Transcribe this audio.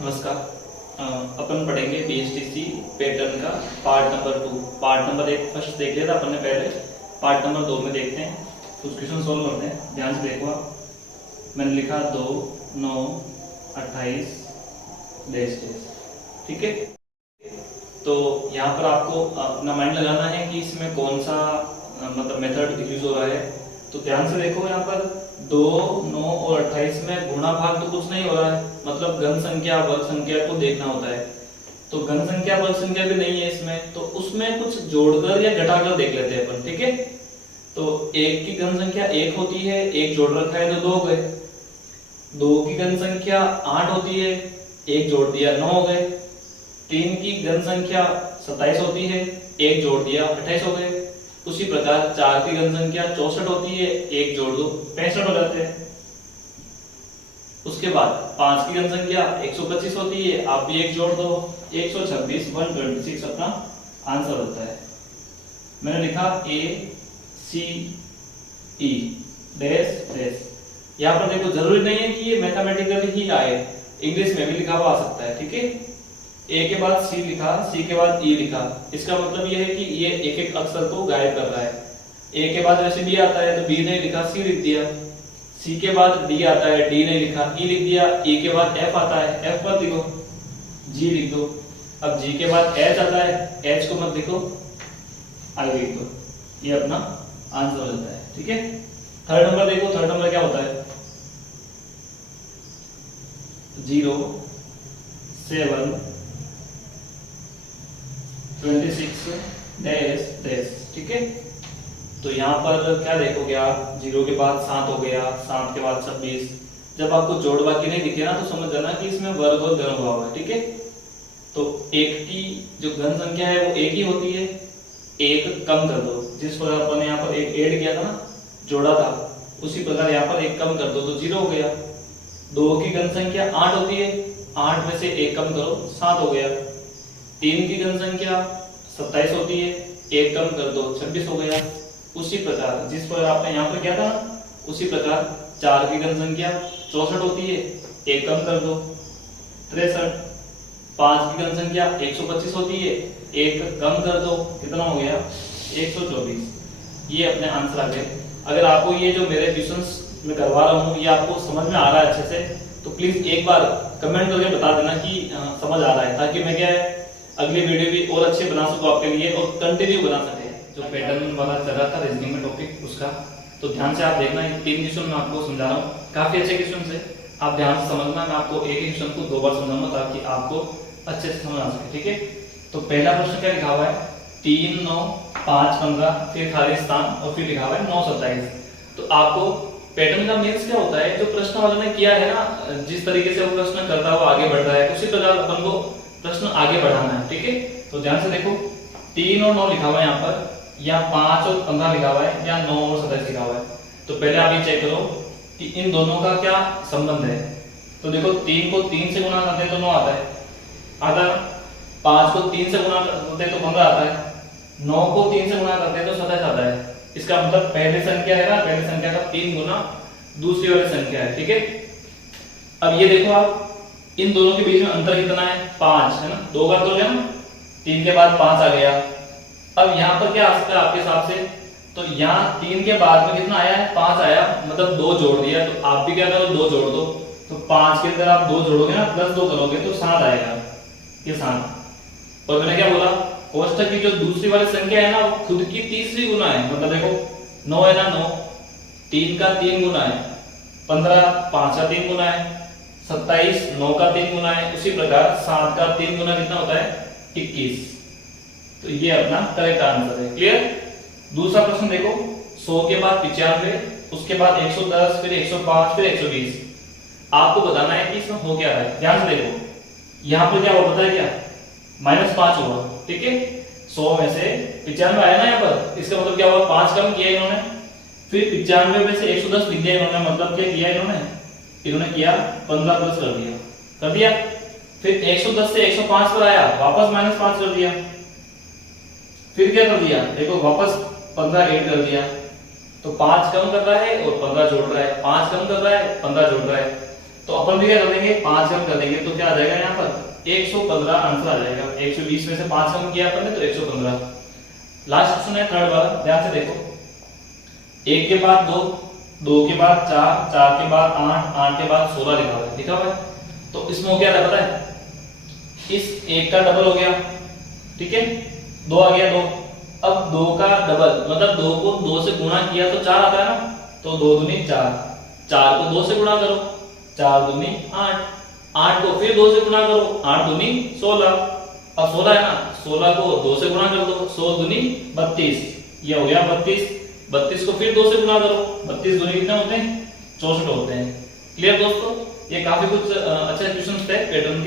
नमस्कार। अपन पढ़ेंगे BSTC pattern का part number 2। Part number 1 first देख लिया था अपन ने पहले। पार्ट नंबर 2 में देखते हैं, कुछ क्वेश्चन सोल्व करते हैं। ध्यान से देखो आप, मैंने लिखा 2, 9, 28 डैश डैश। ठीक है, तो यहाँ पर आपको अपना माइंड लगाना है कि इसमें कौन सा मतलब मेथड यूज हो रहा है। तो ध्यान से देखो, यहाँ पर 2, 9 और 28 में गुणा भाग तो कुछ नहीं हो रहा है, मतलब घन संख्या वर्ग संख्या को देखना होता है। तो घन संख्या वर्ग संख्या भी नहीं है इसमें, तो उसमें कुछ जोड़कर या घटाकर देख लेते हैं अपन। ठीक है, तो 1 की घन संख्या 1 होती है, 1 जोड़ रखा है तो 2 गए। 2 की घन संख्या 8 होती है, 1 जोड़ दिया 9 हो गए। 3 की घन संख्या 27 होती है, 1 जोड़ दिया 28 हो गए। उसी प्रकार 4 की घन संख्या 64 होती है, 1 जोड़ दो 65 हो जाते हैं। उसके बाद 5 की घन संख्या 125 होती है, आप भी 1 जोड़ दो 126, 126 अपना आंसर होता है। मैंने लिखा A C E dash dash. यहाँ पर देखो, जरूरी नहीं है कि ये मैथमेटिकली ही आए, इंग्लिश में भी लिखा हुआ आ सकता है। ठीक है, ए के बाद सी लिखा, सी के बाद ई लिखा, इसका मतलब ये है कि ये एक एक अक्षर को गायब कर रहा है। ए के बाद वैसे बी आता है तो बी नहीं लिखा, सी लिख दिया। सी के बाद डी आता है, डी नहीं लिखा, ई लिख दिया। ई के बाद एफ आता है, एफ मत लिखो, जी लिख दो। अब जी के बाद एच आता है, एच को मत लिखो, आई लिख दो। ये अपना आंसर हो जाता है। ठीक है, थर्ड नंबर देखो, थर्ड नंबर क्या होता है? 0, 7, 26 डैश डैश। ठीक है, तो यहाँ पर क्या देखोगे आप, 0 के बाद 7 हो गया, 7 के बाद 26। जब आपको जोड़ बाकी नहीं दिखे ना, तो समझ जाना कि इसमें वर्ग और घन हुआ है। ठीक है, तो 1 की जो घन संख्या है वो 1 ही होती है, 1 कम कर दो। जिस पर अपन यहाँ पर 1 ऐड किया था ना, जोड़ा था, उसी प्रकार यहाँ पर 1 कम कर दो तो 0 हो गया। 2 की घन संख्या 8 होती है, 8 में से 1 कम करो 7 हो गया। 3 की घन संख्या 27 होती है, 1 कम कर दो 26 हो गया। उसी प्रकार जिस पर आपने यहाँ पर किया था ना, उसी प्रकार 4 की घन संख्या 64 होती है, 1 कम कर दो 63। 5 की घन संख्या 125 होती है, 1 कम कर दो, कितना हो गया 124। ये अपने आंसर आ गए। अगर आपको ये जो मेरे क्वेश्चंस मैं करवा रहा हूँ ये आपको समझ में आ रहा है अच्छे से, तो प्लीज एक बार कमेंट करके बता देना कि समझ आ रहा है, ताकि मैं क्या है अगली वीडियो भी और अच्छे बना सकूं आपके लिए और कंटिन्यू बना सके। जो पैटर्न वाला चल रहा था रीजनिंग में टॉपिक उसका, तो ध्यान से आप देखना। 3 क्वेश्चन मैं आपको समझा रहा हूँ, काफी अच्छे क्वेश्चन है, आप ध्यान से समझना। मैं आपको एक ही क्वेश्चन को 2 बार समझाऊंगा ताकि आपको अच्छे से समझ आ सके। ठीक है, तो पहला प्रश्न क्या लिखा हुआ है? 3, 9, 5, 15, फिर खाली स्थान और फिर लिखा हुआ है 9, 27। तो आपको पैटर्न का मीन्स क्या होता है? जो प्रश्न वाले ने किया है ना, जिस तरीके से वो प्रश्न करता है वो आगे बढ़ रहा है, उसी प्रकार अपन को प्रश्न आगे बढ़ाना है। ठीक है, तो ध्यान से देखो, 3 और 9 लिखा हुआ है यहाँ पर, या 5 और 15 लिखा हुआ है, या 9 और 27 लिखा हुआ है। तो पहले आप ये चेक करो कि इन दोनों का क्या संबंध है। तो देखो, 3 को 3 से गुणा करते हैं तो 9 आता है, 5 को 3 से गुणा करते हैं तो 15 आता है, 9 को 3 से गुणा करते हैं तो 27 आता है। इसका मतलब पहली संख्या है ना, पहली संख्या का 3 गुना दूसरी वाली संख्या है। ठीक है, अब ये देखो आप, इन दोनों के बीच में अंतर कितना है? 5 है ना, 2 बार करोगे ना, 3 के बाद 5 आ गया। अब यहाँ पर क्या आ सकता है आपके हिसाब से? तो यहाँ 3 के बाद में कितना आया है? 5 आया, मतलब 2 जोड़ दिया। तो आप भी क्या करो, 2 जोड़ दो। तो 5 के अंदर आप 2 जोड़ोगे ना, प्लस 2 करोगे तो 7 आएगा, ये 7। और मैंने क्या बोला, कोष्ठक की जो दूसरी वाली संख्या है ना, वो खुद की तीसरी गुना है। मतलब देखो, 9 है ना, 9 3 का 3 गुना है, 15 5 का 3 गुना है, 27 9 का 3 गुना है। उसी प्रकार 7 का 3 गुना कितना होता है? 21। तो ये अपना करेक्ट आंसर है। क्लियर? दूसरा प्रश्न देखो, 100 के बाद 95, उसके बाद 110, फिर 105, फिर 120। आपको बताना है कि इसमें हो क्या रहा है। ध्यान से देखो, यहाँ पर क्या हुआ पता है क्या? -5 हुआ। ठीक है, 100 में से 95 आया ना यहाँ पर, इसका मतलब क्या हुआ? 5 कम किया इन्होंने, फिर 95 में से 110 लिख दिया इन्होंने। मतलब क्या किया इन्होंने किया 15 प्लस कर दिया। फिर 110 से 105 पर आया, वापस -5 कर दिया। फिर क्या कर दिया? देखो, वापस 15 ऐड कर दिया। तो 5 कम कर रहा है और 15 जोड़ रहा है, 5 कम कर रहा है, 15 जोड़ रहा है। तो अपन भी क्या कर देंगे, 5 कम कर देंगे तो क्या आ जाएगा यहाँ पर 115 आंसर आ जाएगा। 120 में से 5 कम किया अपन ने तो 115। लास्ट क्वेश्चन है थर्ड वाला, ध्यान से देखो। 1 के बाद 2, 2 के बाद 4, 4 के बाद 8, 8 के बाद 16 लिखा हुआ है। तो इसमें हो क्या था पता है, इस 1 का डबल हो गया, ठीक है, 2 आ गया 2। अब 2 का डबल मतलब 2 को 2 से गुणा किया तो 4 आता है ना, तो 2 दूनी 4, 4 को 2 से गुणा करो, 4 दूनी 8, 8 को फिर 2 से गुणा करो, 8 दूनी 16। अब 16 है ना, 16 को 2 से गुणा कर दो, 100 दूनी 32, ये हो गया 32। 32 को फिर 2 से गुणा करो, 32 दूनी कितने होते हैं, 64 होते हैं। क्लियर दोस्तों, ये काफी कुछ अच्छा क्वेश्चन थे पैटर्न के।